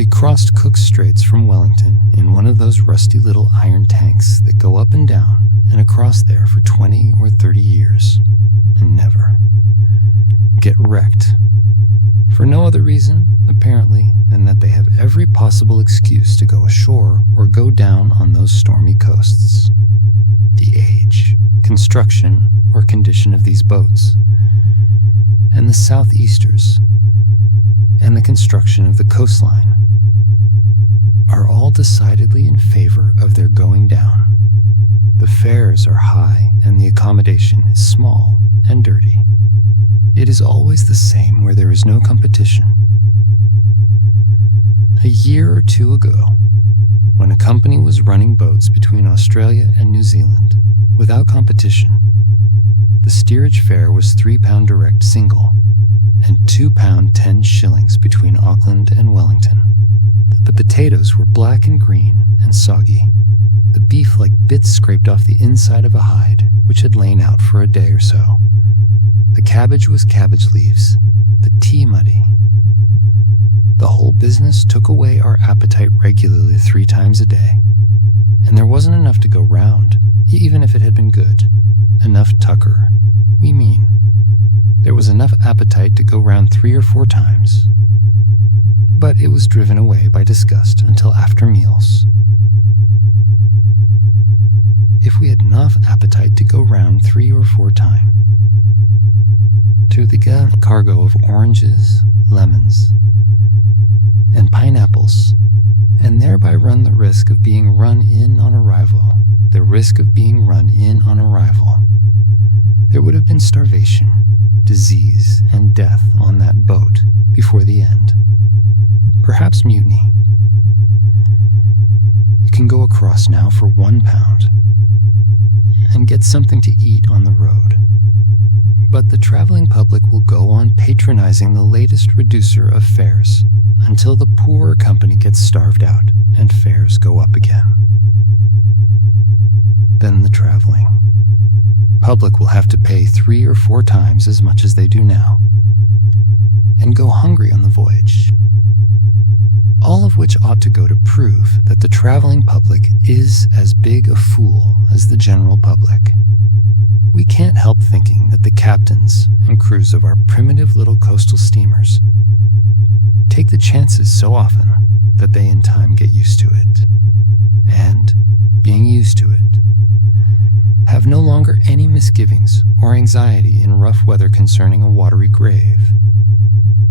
We crossed Cook's Straits from Wellington in one of those rusty little iron tanks that go up and down and across there for 20 or 30 years and never get wrecked. For no other reason, apparently, than that they have every possible excuse to go ashore or go down on those stormy coasts. The age, construction, or condition of these boats, and the southeasters, and the construction of the coastline, are all decidedly in favor of their going down. The fares are high and the accommodation is small and dirty. It is always the same where there is no competition. A year or two ago, when a company was running boats between Australia and New Zealand without competition, the steerage fare was £3 direct single and £2 10 shillings between Auckland and Wellington. The potatoes were black and green and soggy, the beef like bits scraped off the inside of a hide which had lain out for a day or so. The cabbage was cabbage leaves, the tea muddy. The whole business took away our appetite regularly 3 times a day, and there wasn't enough to go round, even if it had been good. Enough tucker, we mean. There was enough appetite to go round 3 or 4 times, but it was driven away by disgust until after meals. If we had enough appetite to go round 3 or 4 times, to the cargo of oranges, lemons, and pineapples, and thereby run the risk of being run in on arrival, there would have been starvation, disease, and death on that boat before the end. Perhaps mutiny. You can go across now for £1 and get something to eat on the road. But the traveling public will go on patronizing the latest reducer of fares until the poorer company gets starved out and fares go up again. Then the traveling public will have to pay 3 or 4 times as much as they do now and go hungry on the voyage. All of which ought to go to prove that the traveling public is as big a fool as the general public. We can't help thinking that the captains and crews of our primitive little coastal steamers take the chances so often that they in time get used to it, and, being used to it, have no longer any misgivings or anxiety in rough weather concerning a watery grave,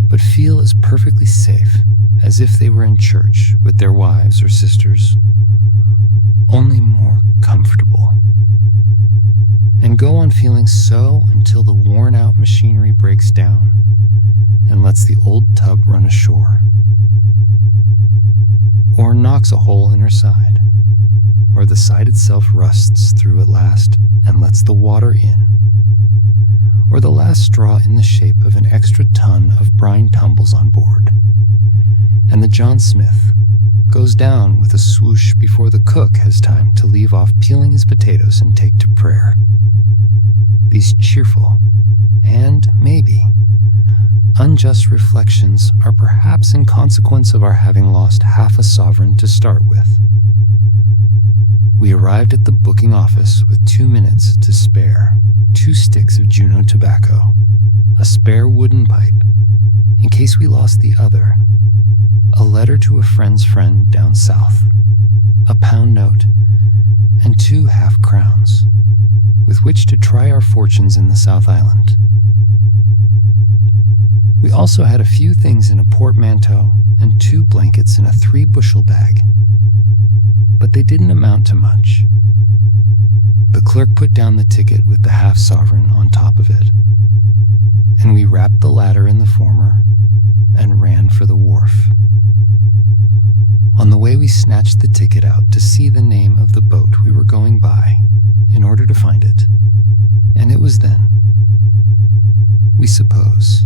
but feel as perfectly safe as if they were in church with their wives or sisters, only more comfortable, and go on feeling so until the worn-out machinery breaks down and lets the old tub run ashore, or knocks a hole in her side, or the side itself rusts through at last and lets the water in, or the last straw in the shape of an extra ton of brine tumbles on board, and the John Smith goes down with a swoosh before the cook has time to leave off peeling his potatoes and take to prayer. These cheerful, and maybe, unjust reflections are perhaps in consequence of our having lost half a sovereign to start with. We arrived at the booking office with 2 minutes to spare, 2 sticks of Juno tobacco, a spare wooden pipe, in case we lost the other, a letter to a friend's friend down south, a £1 note, and 2 half-crowns, with which to try our fortunes in the South Island. We also had a few things in a portmanteau and 2 blankets in a 3-bushel bag, but they didn't amount to much. The clerk put down the ticket with the half-sovereign on top of it, and we wrapped the latter in the former and ran for the wharf. On the way we snatched the ticket out to see the name of the boat we were going by in order to find it, and it was then, we suppose,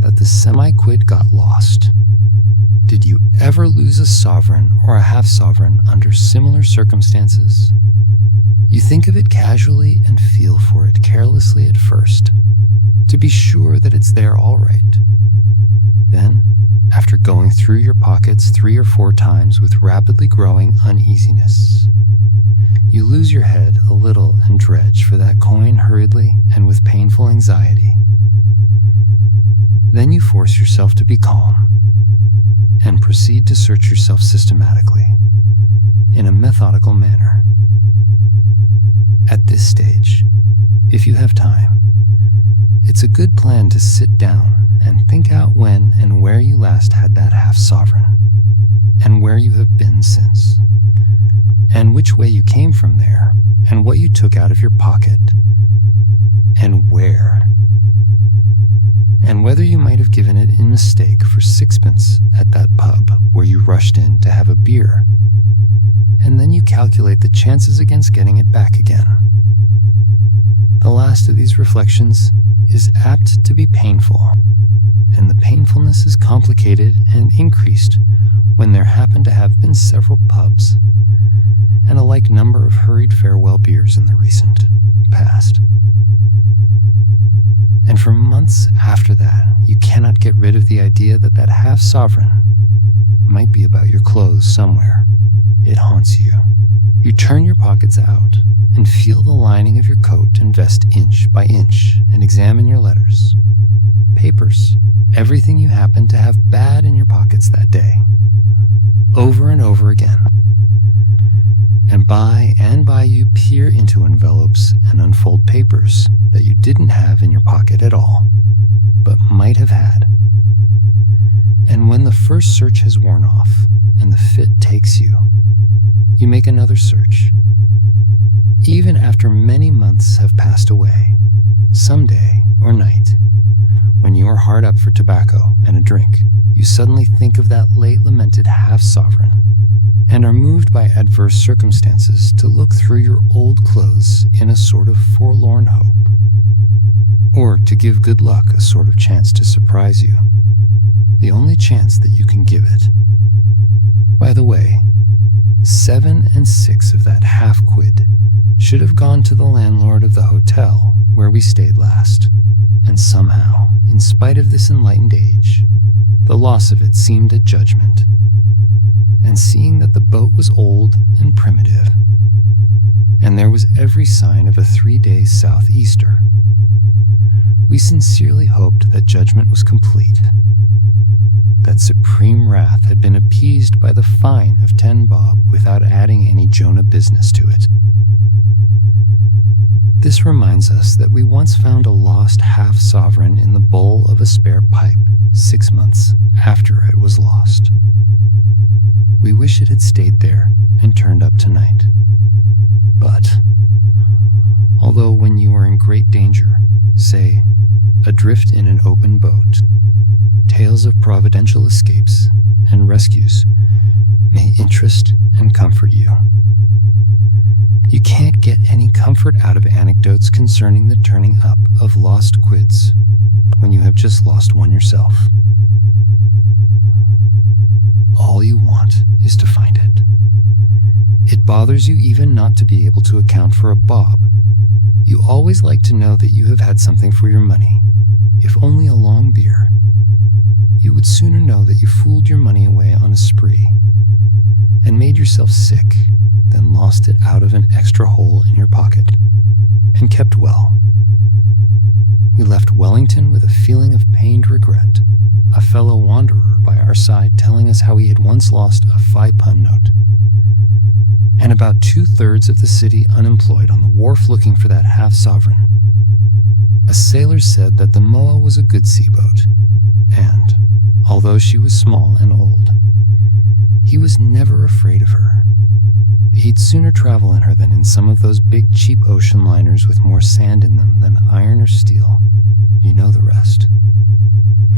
that the semi-quid got lost. Did you ever lose a sovereign or a half-sovereign under similar circumstances? You think of it casually and feel for it carelessly at first, to be sure that it's there all right. Then, after going through your pockets 3 or 4 times with rapidly growing uneasiness. You lose your head a little and dredge for that coin hurriedly and with painful anxiety. Then you force yourself to be calm and proceed to search yourself systematically in a methodical manner. At this stage, if you have time, it's a good plan to sit down and think out when and where you last had that half-sovereign, and where you have been since, and which way you came from there, and what you took out of your pocket, and where, and whether you might have given it in mistake for 6pence at that pub where you rushed in to have a beer, and then you calculate the chances against getting it back again. The last of these reflections is apt to be painful, and the painfulness is complicated and increased when there happen to have been several pubs and a like number of hurried farewell beers in the recent past. And for months after that, you cannot get rid of the idea that that half-sovereign might be about your clothes somewhere. It haunts you. You turn your pockets out and feel the lining of your coat and vest inch by inch and examine your letters, papers, everything you happen to have bad in your pockets that day, over and over again. And by you peer into envelopes and unfold papers that you didn't have in your pocket at all, but might have had. And when the first search has worn off and the fit takes you, you make another search. Even after many months have passed away, some day or night, when you are hard up for tobacco and a drink, you suddenly think of that late lamented half-sovereign and are moved by adverse circumstances to look through your old clothes in a sort of forlorn hope, or to give good luck a sort of chance to surprise you, the only chance that you can give it. By the way, 7 and 6 of that half-quid should have gone to the landlord of the hotel where we stayed last, and somehow, in spite of this enlightened age, the loss of it seemed a judgment. And seeing that the boat was old and primitive, and there was every sign of a 3-day southeaster, we sincerely hoped that judgment was complete, that supreme wrath had been appeased by the fine of 10 bob without adding any Jonah business to it. This reminds us that we once found a lost half-sovereign in the bowl of a spare pipe 6 months after it was lost. We wish it had stayed there and turned up tonight. But, although when you are in great danger, say, adrift in an open boat, tales of providential escapes and rescues may interest and comfort you. You can't get any comfort out of anecdotes concerning the turning up of lost quids when you have just lost one yourself. All you want is to find it. It bothers you even not to be able to account for a bob. You always like to know that you have had something for your money, if only a long beer. You would sooner know that you fooled your money away on a spree and made yourself sick than lost it out of an extra hole in your pocket and kept well. We left Wellington with a feeling of pained regret, a fellow wanderer by our side telling us how he had once lost a 5-pun note, and about 2/3 of the city unemployed on the wharf looking for that half-sovereign. A sailor said that the Moa was a good seaboat, and, although she was small and old, he was never afraid of her. He'd sooner travel in her than in some of those big cheap ocean liners with more sand in them than iron or steel. You know the rest.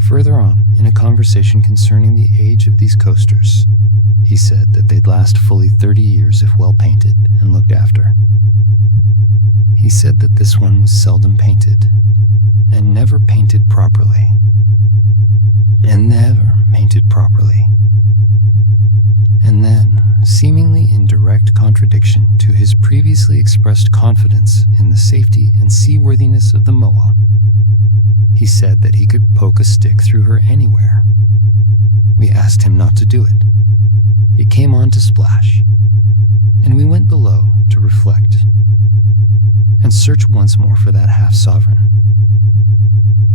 Further on, in a conversation concerning the age of these coasters, he said that they'd last fully 30 years if well painted and looked after. He said that this one was seldom painted, and never painted properly. And then, seemingly in direct contradiction to his previously expressed confidence in the safety and seaworthiness of the Moa, he said that he could poke a stick through her anywhere. We asked him not to do it. It came on to splash, and we went below to reflect and search once more for that half-sovereign.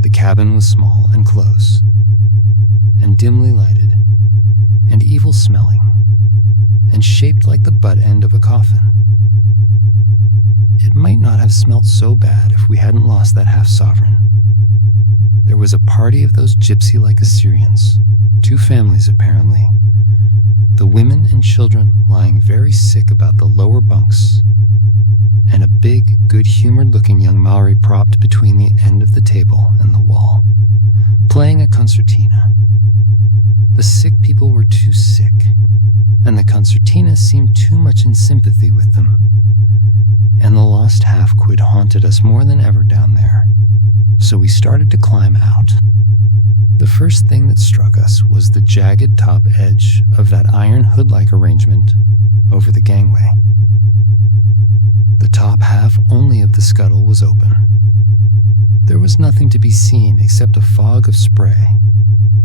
The cabin was small and close, and dimly lighted, and evil-smelling, and shaped like the butt end of a coffin. It might not have smelt so bad if we hadn't lost that half-sovereign. There was a party of those gypsy-like Assyrians, 2 families apparently, the women and children lying very sick about the lower bunks, and a big, good-humored-looking young Maori propped between the end of the table and the wall, playing a concertina. The sick people were too sick, and the concertina seemed too much in sympathy with them, and the lost half-quid haunted us more than ever down there, so we started to climb out. The first thing that struck us was the jagged top edge of that iron hood-like arrangement over the gangway. The top half only of the scuttle was open. There was nothing to be seen except a fog of spray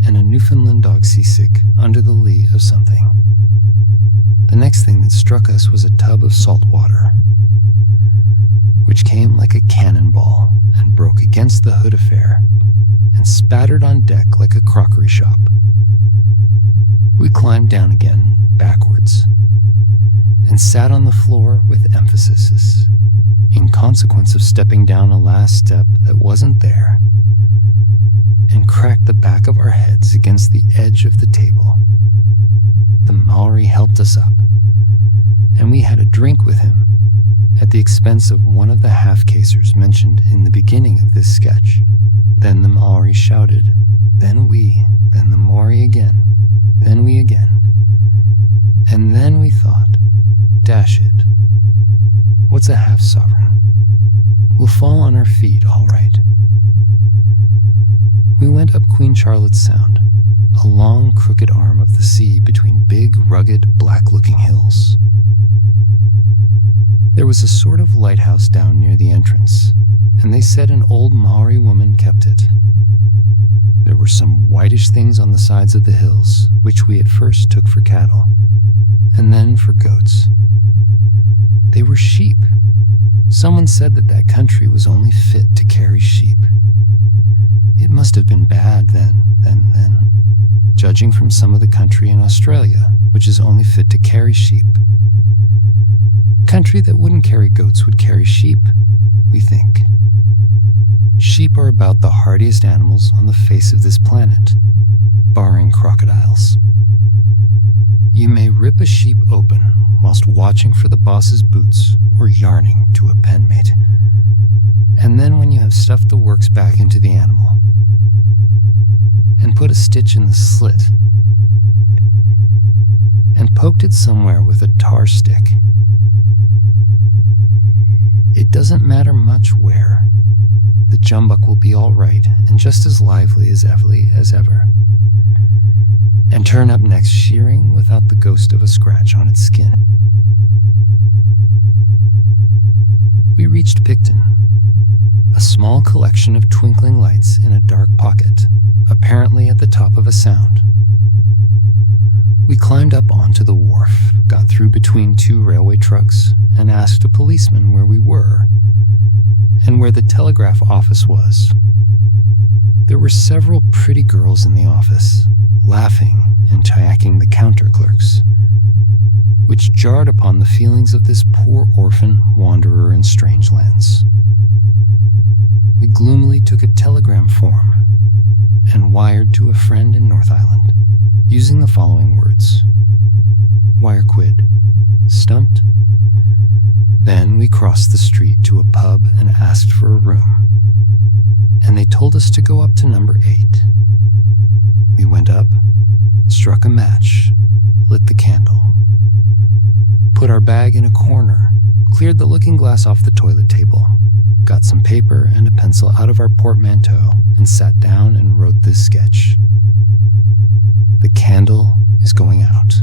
and a Newfoundland dog seasick under the lee of something. The next thing that struck us was a tub of salt water, which came like a cannonball and broke against the hood affair and spattered on deck like a crockery shop. We climbed down again, backwards, and sat on the floor with emphasis, in consequence of stepping down a last step that wasn't there, and cracked the back of our heads against the edge of the table. The Maori helped us up, and we had a drink with him at the expense of one of the half-casers mentioned in the beginning of this sketch. Then the Maori shouted, then we, then the Maori again, then we again. And then we thought, dash it, what's a half-sovereign? We'll fall on our feet, all right. We went up Queen Charlotte's Sound, a long, crooked arm of the sea between big, rugged, black-looking hills. There was a sort of lighthouse down near the entrance, and they said an old Maori woman kept it. There were some whitish things on the sides of the hills, which we at first took for cattle, and then for goats. They were sheep. Someone said that that country was only fit to carry sheep. It must have been bad then, judging from some of the country in Australia, which is only fit to carry sheep. Country that wouldn't carry goats would carry sheep, we think. Sheep are about the hardiest animals on the face of this planet, barring crocodiles. You may rip a sheep open whilst watching for the boss's boots or yarning to a penmate, and then when you have stuffed the works back into the animal and put a stitch in the slit and poked it somewhere with a tar stick, it doesn't matter much where. The jumbuck will be all right and just as lively as ever, and turn up next shearing without the ghost of a scratch on its skin. We reached Picton, a small collection of twinkling lights in a dark pocket, apparently at the top of a sound. We climbed up onto the wharf, got through between 2 railway trucks, and asked a policeman where we were, and where the telegraph office was. There were several pretty girls in the office, laughing and tayaking the counter clerks, which jarred upon the feelings of this poor orphan wanderer in strange lands. We gloomily took a telegram form and wired to a friend in North Island, using the following words: wire quid, stumped. Then we crossed the street to a pub and asked for a room, and they told us to go up to number 8. We went up, struck a match, lit the candle, put our bag in a corner, cleared the looking glass off the toilet table, got some paper and a pencil out of our portmanteau, and sat down and wrote this sketch. The candle is going out.